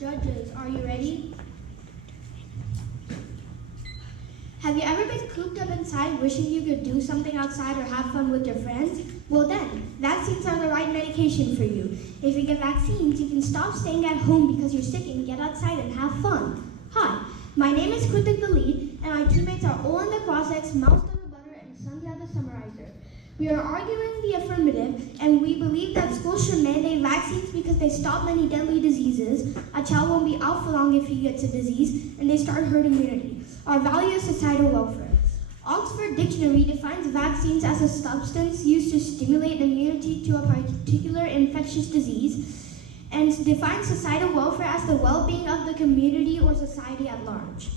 Judges, are you ready? Have you ever been cooped up inside wishing you could do something outside or have fun with your friends? Well then, vaccines are the right medication for you. If you get vaccines, you can stop staying at home because you're sick and get outside and have fun. Hi, my name is Kritik the Lead, and my teammates are Olin the Cross-X, Mouse the Butter, and Sandhya the Summarizer. We are arguing the affirmative, and we believe that schools should mandate vaccines because they stop many deadly diseases. A child won't be out for long if he gets a disease, and they start herd immunity. Our value is societal welfare. Oxford Dictionary defines vaccines as a substance used to stimulate immunity to a particular infectious disease, and defines societal welfare as the well-being of the community or society at large.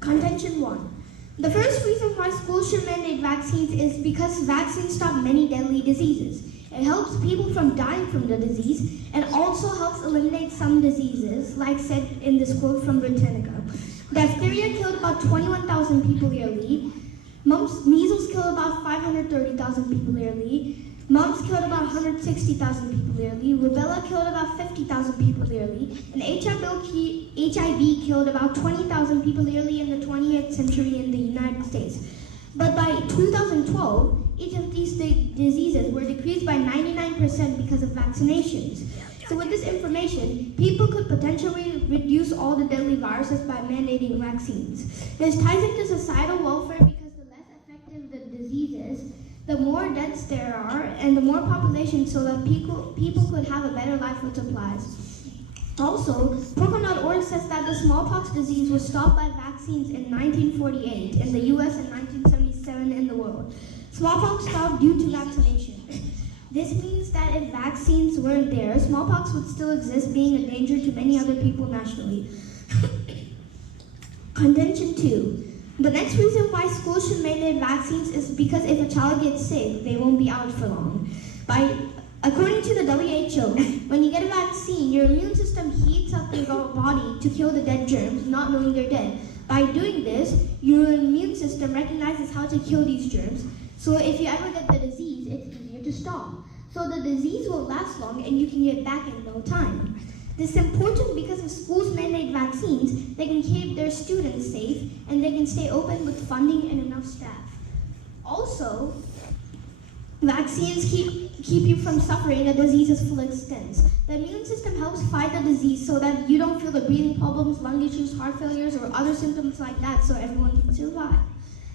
Contention 1. The first reason why schools should mandate vaccines is because vaccines stop many deadly diseases. It helps people from dying from the disease and also helps eliminate some diseases, like said in this quote from Britannica. Diphtheria killed about 21,000 people yearly. Measles killed about 530,000 people yearly. Mumps killed about 160,000 people yearly. Rubella killed about 50,000 people yearly. And HIV killed about 20,000 people yearly in the 20th century in the United States. But by 2012, each of these diseases were decreased by 99% because of vaccinations. So with this information, people could potentially reduce all the deadly viruses by mandating vaccines. This ties into societal welfare because the less effective the disease is, the more deaths there are, and the more population so that people could have a better life with supplies. Also, Procon.org says that the smallpox disease was stopped by vaccines in 1948 in the US and 1977 in the world. Smallpox stopped due to vaccination. This means that if vaccines weren't there, smallpox would still exist, being a danger to many other people nationally. Contention 2. The next reason why schools should mandate vaccines is because if a child gets sick, they won't be out for long. According to the WHO, when you get a vaccine, your immune system heats up your body to kill the dead germs, not knowing they're dead. By doing this, your immune system recognizes how to kill these germs. So if you ever get the disease, it's easier to stop. So the disease will last long and you can get back in no time. This is important because if schools mandate vaccines, they can keep their students safe and they can stay open with funding and enough staff. Also, vaccines keep you from suffering a disease's full extent. The immune system helps fight the disease so that you don't feel the breathing problems, lung issues, heart failures, or other symptoms like that so everyone can survive.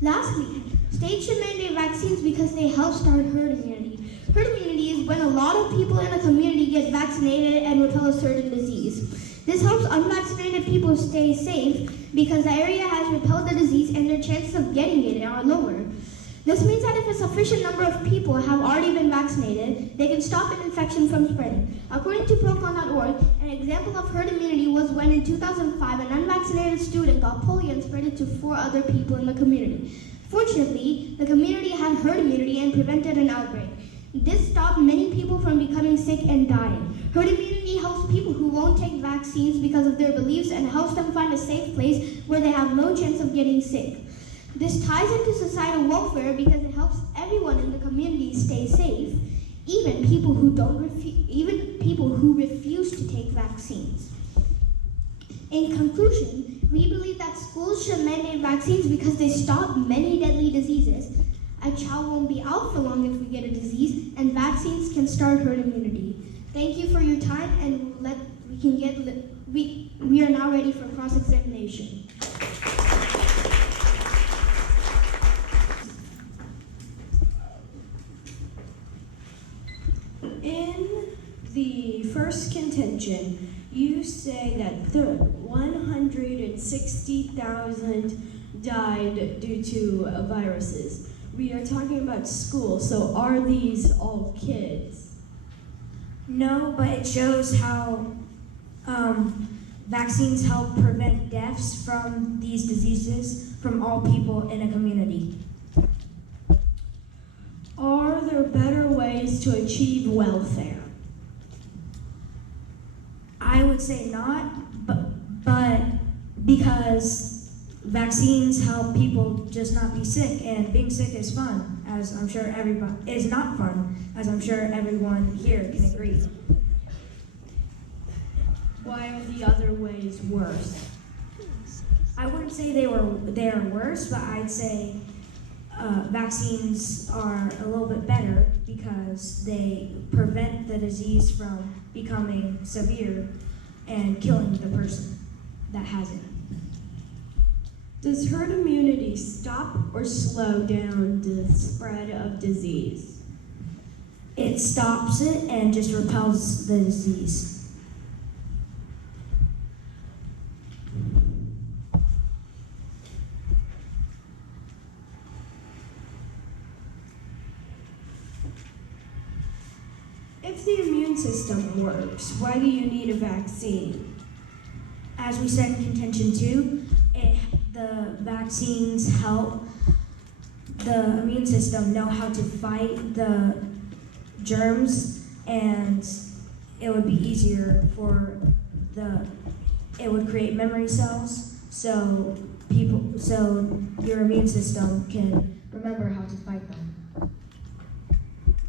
Lastly, states should mandate vaccines because they help start herd immunity. Herd immunity is when a lot of people in a community get vaccinated and repel a certain disease. This helps unvaccinated people stay safe because the area has repelled the disease and their chances of getting it are lower. This means that if a sufficient number of people have already been vaccinated, they can stop an infection from spreading. According to Procon.org, an example of herd immunity was when in 2005 an unvaccinated student got polio and spread it to 4 other people in the community. Fortunately, the community had herd immunity and prevented an outbreak. This stopped many people from becoming sick and dying. Herd immunity helps people who won't take vaccines because of their beliefs and helps them find a safe place where they have no chance of getting sick. This ties into societal welfare because it helps everyone in the community stay safe, even people who refuse to take vaccines. In conclusion, we believe that schools should mandate vaccines because they stop many deadly diseases. A child won't be out for long if we get a disease, and vaccines can start herd immunity. Thank you for your time, and we are now ready for cross-examination. In the first contention, you say that 160,000 died due to viruses. We are talking about school, so are these all kids? No, but it shows how vaccines help prevent deaths from these diseases from all people in a community. Are there better ways to achieve welfare? I would say not, but because vaccines help people just not be sick, and being sick is fun, as I'm sure everyone is not fun, as I'm sure everyone here can agree. Why why are the other ways worse? I wouldn't say they're worse, but I'd say vaccines are a little bit better because they prevent the disease from becoming severe and killing the person that has it. Does herd immunity stop or slow down the spread of disease? It stops it and just repels the disease. If the immune system works, why do you need a vaccine? As we said in contention 2, the vaccines help the immune system know how to fight the germs, and it would be easier it would create memory cells so your immune system can remember how to fight them.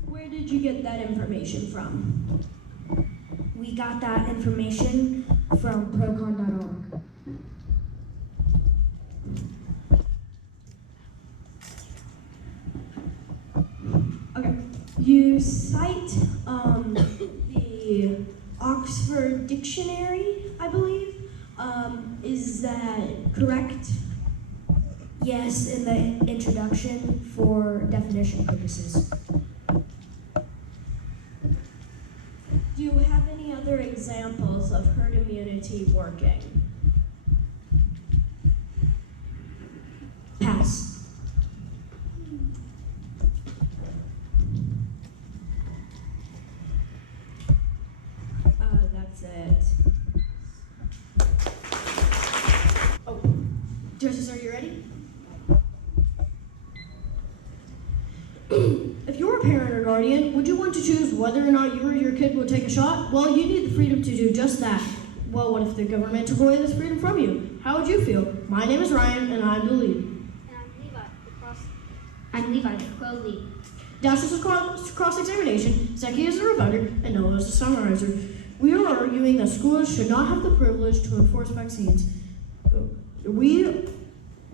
Where did you get that information from? We got that information from procon.org. Okay, you cite the Oxford Dictionary, I believe. Is that correct? Yes, in the introduction for definition purposes. Do you have any other examples of herd immunity working? Pass. That's it. Oh, Justice, are you ready? If you're a parent or guardian, would you want to choose whether or not you or your kid will take a shot? Well, you need the freedom to do just that. Well, what if the government took away this freedom from you? How would you feel? My name is Ryan, and I'm the lead. And I'm Levi, the co-lead. Dash is a cross-examination, Zeki is a rebounder, and Noah is a summarizer. We are arguing that schools should not have the privilege to enforce vaccines. We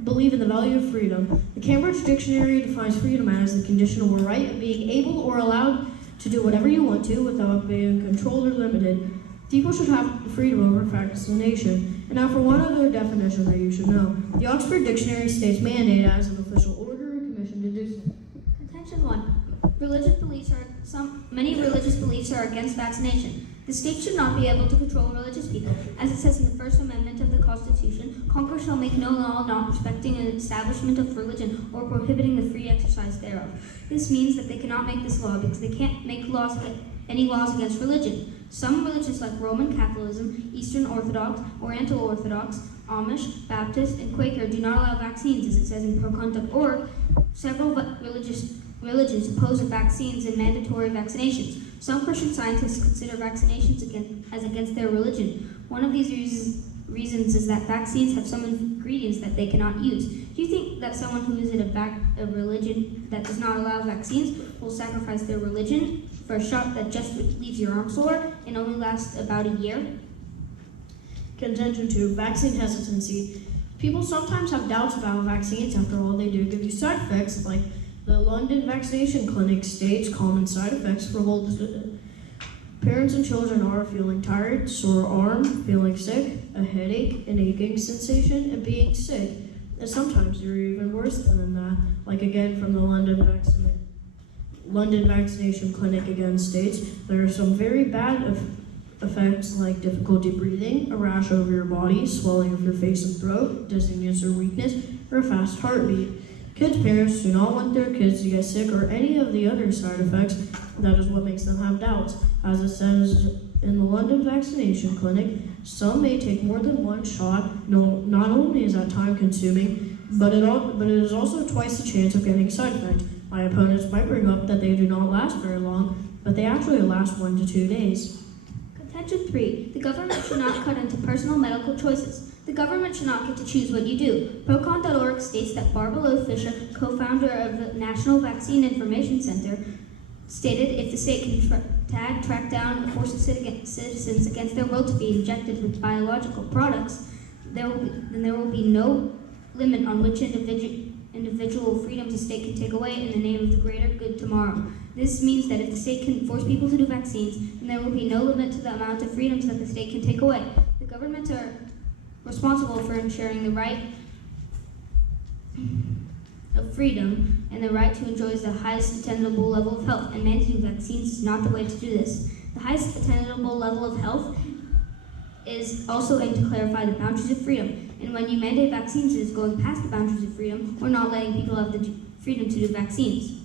believe in the value of freedom. The Cambridge Dictionary defines freedom as the conditional right of being able or allowed to do whatever you want to without being controlled or limited. People should have the freedom over vaccination. And now for one other definition that you should know. The Oxford Dictionary states mandate as an official order or commission to do so. Contention 1. Many religious beliefs are against vaccination. The state should not be able to control religious people. As it says in the First Amendment of the Constitution, Congress shall make no law not respecting an establishment of religion or prohibiting the free exercise thereof. This means that they cannot make this law because they can't make any laws against religion. Some religions like Roman Catholicism, Eastern Orthodox, Oriental Orthodox, Amish, Baptist, and Quaker do not allow vaccines, as it says in procon.org. Several religions oppose vaccines and mandatory vaccinations. Some Christian scientists consider vaccinations as against their religion. One of these reasons is that vaccines have some ingredients that they cannot use. Do you think that someone who is in a religion that does not allow vaccines will sacrifice their religion for a shot that just leaves your arm sore and only lasts about a year? Contention 2, vaccine hesitancy. People sometimes have doubts about vaccines. After all, they do give you side effects, like the London Vaccination Clinic states common side effects for both parents and children are feeling tired, sore arm, feeling sick, a headache, an aching sensation, and being sick. And sometimes they're even worse than that, like again from the London Vaccination Clinic again states, there are some very bad effects like difficulty breathing, a rash over your body, swelling of your face and throat, dizziness or weakness, or a fast heartbeat. Kids' parents do not want their kids to get sick or any of the other side effects. That is what makes them have doubts. As it says in the London Vaccination Clinic, some may take more than one shot. Not only is that time consuming, but it is also twice the chance of getting a side effect. My opponents might bring up that they do not last very long, but they actually last 1 to 2 days. Contention 3. The government should not cut into personal medical choices. The government should not get to choose what you do. Procon.org states that Barbara Fisher, co-founder of the National Vaccine Information Center, stated if the state can tag, track down, and force citizens against their will to be injected with biological products, there will be no limit on which individual freedoms a state can take away in the name of the greater good tomorrow. This means that if the state can force people to do vaccines, then there will be no limit to the amount of freedoms that the state can take away. The governments are responsible for ensuring the right of freedom and the right to enjoy the highest attainable level of health, and mandating vaccines is not the way to do this. The highest attainable level of health is also aimed to clarify the boundaries of freedom, and when you mandate vaccines, it is going past the boundaries of freedom or not letting people have the freedom to do vaccines.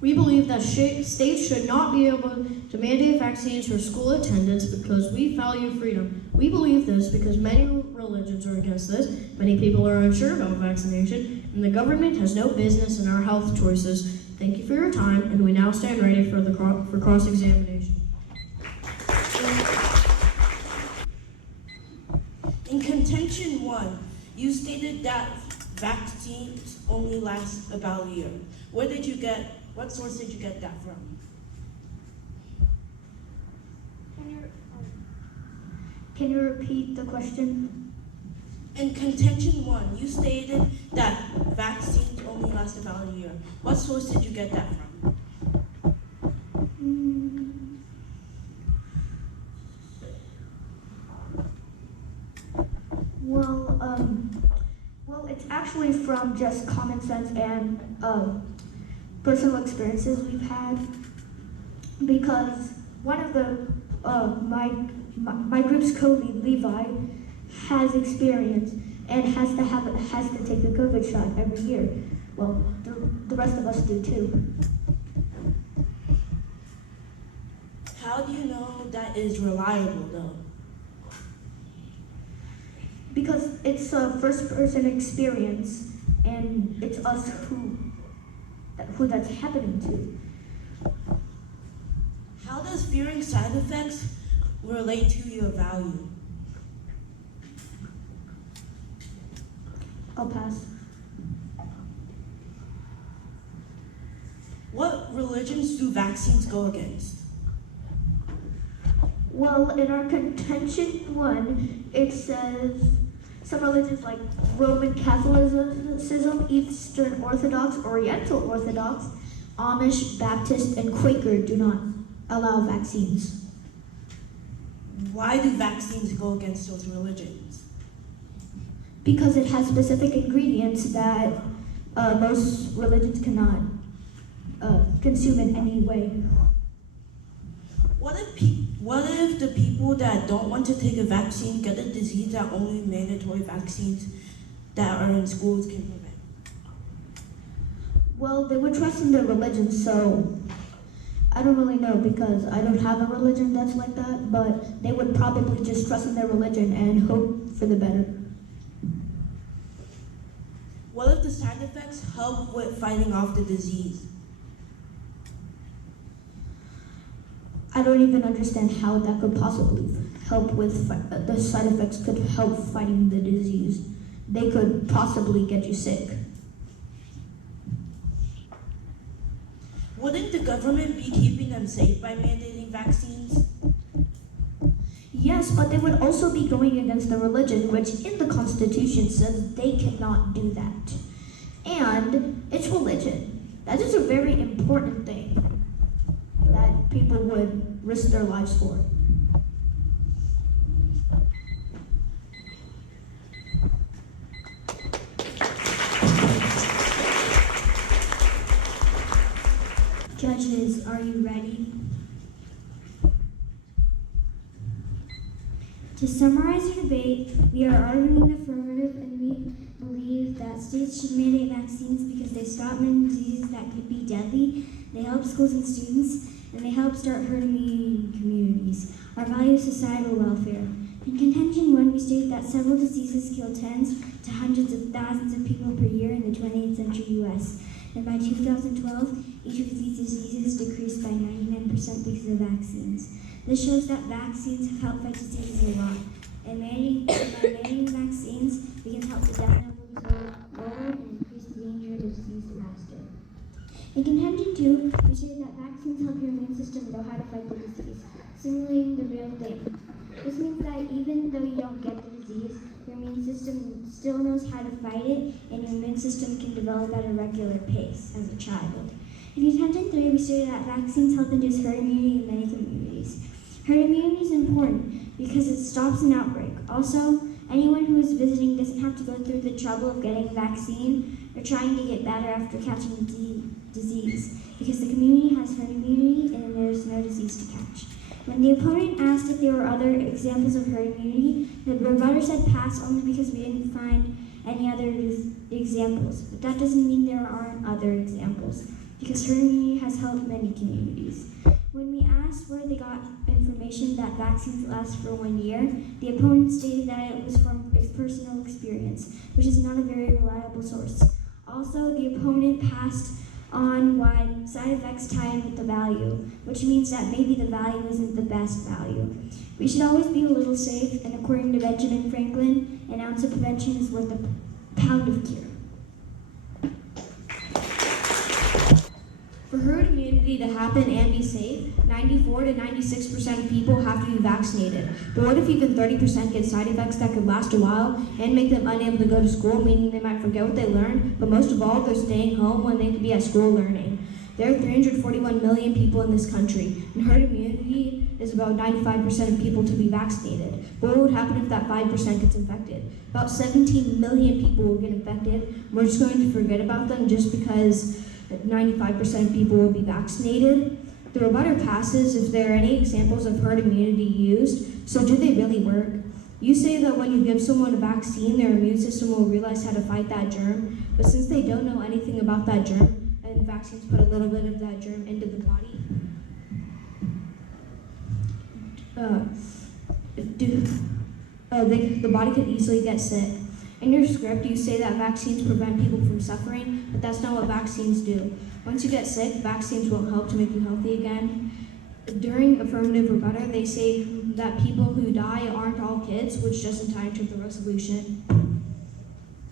We believe that states should not be able to mandate vaccines for school attendance because we value freedom. We believe this because many religions are against this, many people are unsure about vaccination, and the government has no business in our health choices. Thank you for your time, and we now stand ready for cross-examination. In contention 1, you stated that vaccines only last about a year. What source did you get that from? Can you repeat the question? In contention 1, you stated that vaccines only last about a year. What source did you get that from? Well, it's actually from just common sense and personal experiences we've had. Because one of the my group's co-lead, Levi, has experience and has to take the COVID shot every year. Well, the rest of us do too. How do you know that is reliable though? Because it's a first-person experience, and it's us who that's happening to. How does fearing side effects relate to your value? I'll pass. What religions do vaccines go against? Well, in our contention 1, it says some religions like Roman Catholicism, Eastern Orthodox, Oriental Orthodox, Amish, Baptist, and Quaker do not allow vaccines. Why do vaccines go against those religions? Because it has specific ingredients that most religions cannot consume in any way. What if the people that don't want to take a vaccine get a disease that only mandatory vaccines that are in schools can prevent? Well, they would trust in their religion, so I don't really know because I don't have a religion that's like that, but they would probably just trust in their religion and hope for the better. What if the side effects help with fighting off the disease? I don't even understand how that could possibly help with the side effects could help fighting the disease. They could possibly get you sick. Wouldn't the government be keeping them safe by mandating vaccines? Yes, but they would also be going against the religion, which in the Constitution says they cannot do that. And it's religion. That is a very important thing that people would risk their lives for. Judges, are you ready? To summarize the debate, we are arguing in the affirmative, and we believe that states should mandate vaccines because they stop many diseases that could be deadly, they help schools and students, and they help start herd immunity in communities. Our value is societal welfare. In contention 1, we state that several diseases kill tens to hundreds of thousands of people per year in the 20th century U.S. And by 2012, each of these diseases decreased by 99% because of vaccines. This shows that vaccines have helped fight diseases a lot. And by mandating vaccines, we can help the death numbers lower and increase the danger of disease faster. In contention 2, we say that vaccines vaccines help your immune system know how to fight the disease, simulating the real thing. This means that even though you don't get the disease, your immune system still knows how to fight it, and your immune system can develop at a regular pace as a child. In Contention 3, we stated that vaccines help induce herd immunity in many communities. Herd immunity is important because it stops an outbreak. Also, anyone who is visiting doesn't have to go through the trouble of getting a vaccine or trying to get better after catching a disease, because the community has herd immunity and there's no disease to catch. When the opponent asked if there were other examples of herd immunity, the rebutter said pass only because we didn't find any other examples. But that doesn't mean there aren't other examples, because herd immunity has helped many communities. When we asked where they got information that vaccines last for 1 year, the opponent stated that it was from personal experience, which is not a very reliable source. Also, the opponent passed on why side effects tie in with the value, which means that maybe the value isn't the best value. We should always be a little safe, and according to Benjamin Franklin, an ounce of prevention is worth a pound of cure. For herd immunity to happen and be safe, 94 to 96% of people have to be vaccinated. But what if even 30% get side effects that could last a while and make them unable to go to school, meaning they might forget what they learned, but most of all, they're staying home when they could be at school learning. There are 341 million people in this country, and herd immunity is about 95% of people to be vaccinated. But what would happen if that 5% gets infected? About 17 million people will get infected. We're just going to forget about them just because 95% of people will be vaccinated. The rebutter passes if there are any examples of herd immunity used. So do they really work? You say that when you give someone a vaccine, their immune system will realize how to fight that germ, but since they don't know anything about that germ, and vaccines put a little bit of that germ into the body, the body could easily get sick. In your script, you say that vaccines prevent people from suffering, but that's not what vaccines do. Once you get sick, vaccines won't help to make you healthy again. During affirmative rebuttal, they say that people who die aren't all kids, which doesn't tie into the resolution.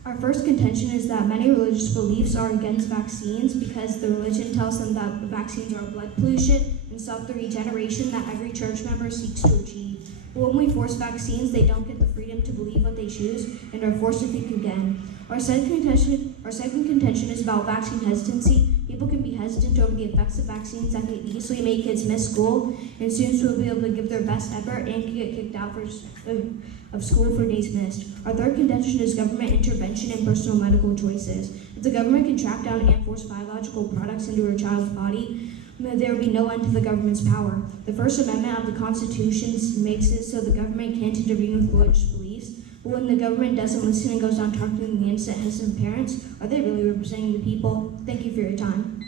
Our first contention is that many religious beliefs are against vaccines because the religion tells them that vaccines are blood pollution and stop the regeneration that every church member seeks to achieve. But when we force vaccines, they don't get the freedom to believe what they choose and are forced to think again. Our second contention is about vaccine hesitancy. People can be hesitant over the effects of vaccines that can easily make kids miss school, and students will be able to give their best effort and can get kicked out of school for days missed. Our third contention is government intervention in personal medical choices. If the government can track down and force biological products into a child's body, there will be no end to the government's power. The First Amendment of the Constitution makes it so the government can't intervene with religious beliefs. But when the government doesn't listen and goes on talking to the innocent parents, are they really representing the people? Thank you for your time.